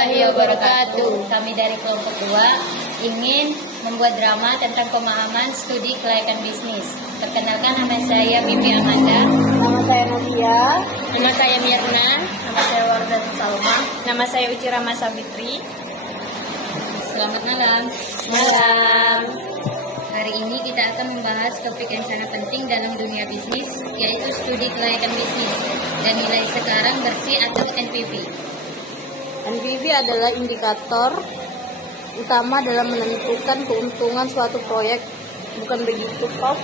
warahmatullahi wabarakatuh. Kami dari kelompok 2 ingin membuat drama tentang pemahaman studi kelayakan bisnis. Perkenalkan, nama saya Bibi Amanda. Nama saya Nadia. Nama saya Mirna. Nama saya Warda Salma. Nama saya Uci Rama Sabitri. Selamat malam. Malam. Hari ini kita akan membahas topik yang sangat penting dalam dunia bisnis, yaitu studi kelayakan bisnis dan nilai sekarang bersih atau NPV. NPV adalah indikator utama dalam menentukan keuntungan suatu proyek. Bukan begitu, Prof?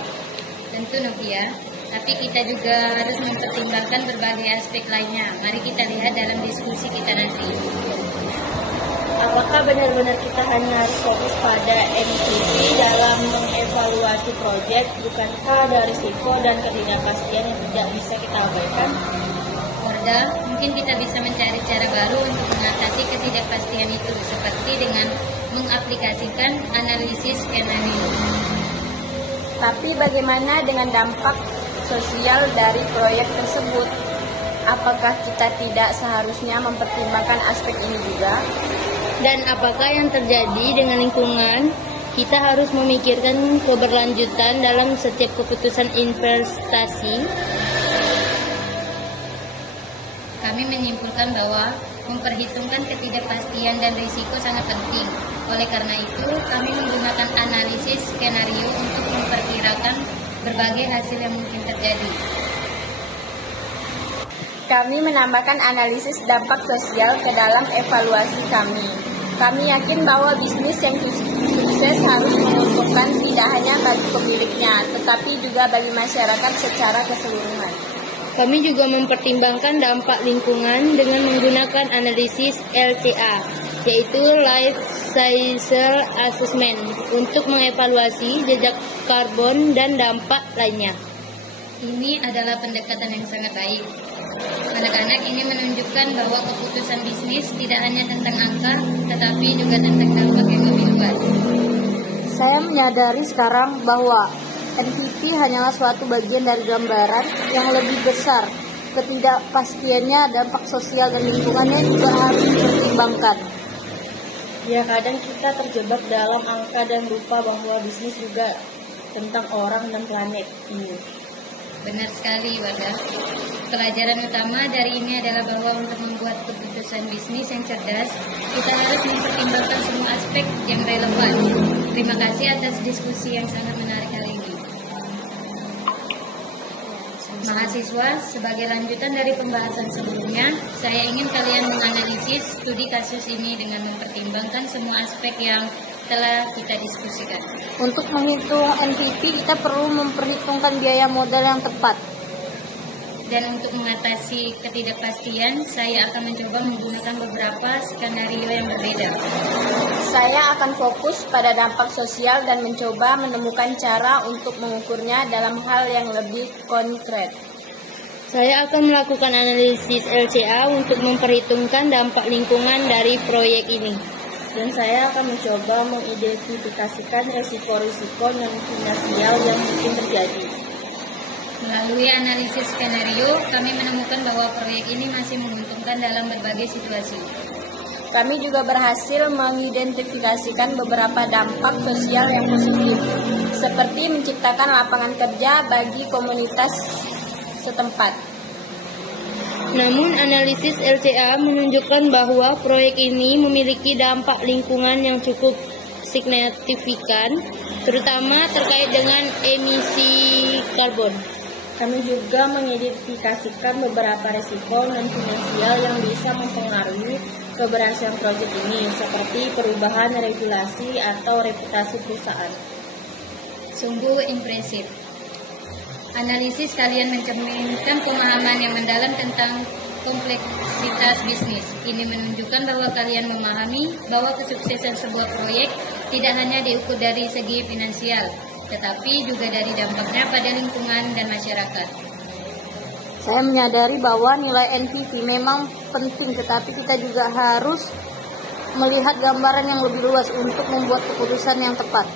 Tentu, Novia. Tapi kita juga harus mempertimbangkan berbagai aspek lainnya. Mari kita lihat dalam diskusi kita nanti. Apakah benar-benar kita hanya harus fokus pada NPV dalam mengevaluasi proyek? Bukankah ada risiko dan ketidakpastian yang tidak bisa kita abaikan? Warda, mungkin kita bisa mencari cara baru untuk mengatasi ketidakpastian itu, seperti dengan mengaplikasikan analisis skenario. Tapi bagaimana dengan dampak sosial dari proyek tersebut? Apakah kita tidak seharusnya mempertimbangkan aspek ini juga? Dan apakah yang terjadi dengan lingkungan? Kita harus memikirkan keberlanjutan dalam setiap keputusan investasi. Kami menyimpulkan bahwa memperhitungkan ketidakpastian dan risiko sangat penting. Oleh karena itu, kami menggunakan analisis skenario untuk memperkirakan berbagai hasil yang mungkin terjadi. Kami menambahkan analisis dampak sosial ke dalam evaluasi kami. Kami yakin bahwa bisnis yang sukses harus menguntungkan tidak hanya bagi pemiliknya, tetapi juga bagi masyarakat secara keseluruhan. Kami juga mempertimbangkan dampak lingkungan dengan menggunakan analisis LCA, yaitu Life Cycle Assessment, untuk mengevaluasi jejak karbon dan dampak lainnya. Ini adalah pendekatan yang sangat baik. Anak-anak ini menunjukkan bahwa keputusan bisnis tidak hanya tentang angka, tetapi juga tentang dampak yang lebih luas. Saya menyadari sekarang bahwa NPV hanyalah suatu bagian dari gambaran yang lebih besar. Ketidakpastiannya, dampak sosial dan lingkungannya juga harus dipertimbangkan. Ya, kadang kita terjebak dalam angka dan lupa bahwa bisnis juga tentang orang dan planet ini. Benar sekali, Warda. Pelajaran utama dari ini adalah bahwa untuk membuat keputusan bisnis yang cerdas, kita harus mempertimbangkan semua aspek yang relevan. Terima kasih atas diskusi yang sangat menarik hari ini. Mahasiswa, sebagai lanjutan dari pembahasan sebelumnya, saya ingin kalian menganalisis studi kasus ini dengan mempertimbangkan semua aspek yang telah kita diskusikan. Untuk menghitung NPV, kita perlu memperhitungkan biaya modal yang tepat. Dan untuk mengatasi ketidakpastian, saya akan mencoba menggunakan beberapa skenario yang berbeda. Saya akan fokus pada dampak sosial dan mencoba menemukan cara untuk mengukurnya dalam hal yang lebih konkret. Saya akan melakukan analisis LCA untuk memperhitungkan dampak lingkungan dari proyek ini. Dan saya akan mencoba mengidentifikasikan risiko-risiko non-finansial yang mungkin terjadi. Melalui analisis skenario, kami menemukan bahwa proyek ini masih menguntungkan dalam berbagai situasi. Kami juga berhasil mengidentifikasikan beberapa dampak sosial yang positif, seperti menciptakan lapangan kerja bagi komunitas setempat. Namun, analisis LCA menunjukkan bahwa proyek ini memiliki dampak lingkungan yang cukup signifikan, terutama terkait dengan emisi karbon. Kami juga mengidentifikasikan beberapa risiko non-finansial yang bisa mempengaruhi keberhasilan proyek ini, seperti perubahan regulasi atau reputasi perusahaan. Sungguh impresif. Analisis kalian mencerminkan pemahaman yang mendalam tentang kompleksitas bisnis. Ini menunjukkan bahwa kalian memahami bahwa kesuksesan sebuah proyek tidak hanya diukur dari segi finansial, tetapi juga dari dampaknya pada lingkungan dan masyarakat. Saya menyadari bahwa nilai NPV memang penting, tetapi kita juga harus melihat gambaran yang lebih luas untuk membuat keputusan yang tepat.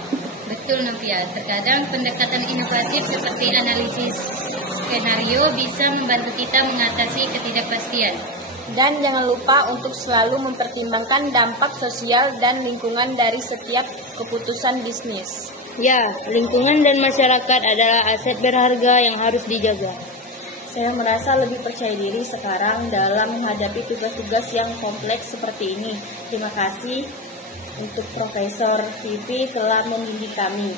Betul, Novia. Terkadang pendekatan inovatif seperti analisis skenario bisa membantu kita mengatasi ketidakpastian. Dan jangan lupa untuk selalu mempertimbangkan dampak sosial dan lingkungan dari setiap keputusan bisnis. Ya, lingkungan dan masyarakat adalah aset berharga yang harus dijaga. Saya merasa lebih percaya diri sekarang dalam menghadapi tugas-tugas yang kompleks seperti ini. Terima kasih untuk Profesor Vivi telah membimbing kami.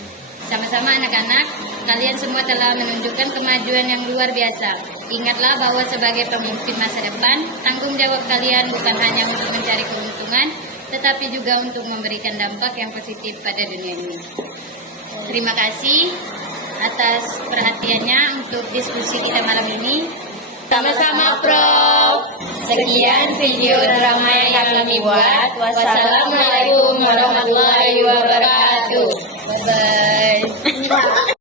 Sama-sama anak-anak, kalian semua telah menunjukkan kemajuan yang luar biasa. Ingatlah bahwa sebagai pemimpin masa depan, tanggung jawab kalian bukan hanya untuk mencari keuntungan, tetapi juga untuk memberikan dampak yang positif pada dunia ini. Terima kasih atas perhatiannya untuk diskusi kita malam ini. Sama-sama, Prof. Sekian video drama yang kami buat. Wassalamualaikum warahmatullahi wabarakatuh. Bye-bye.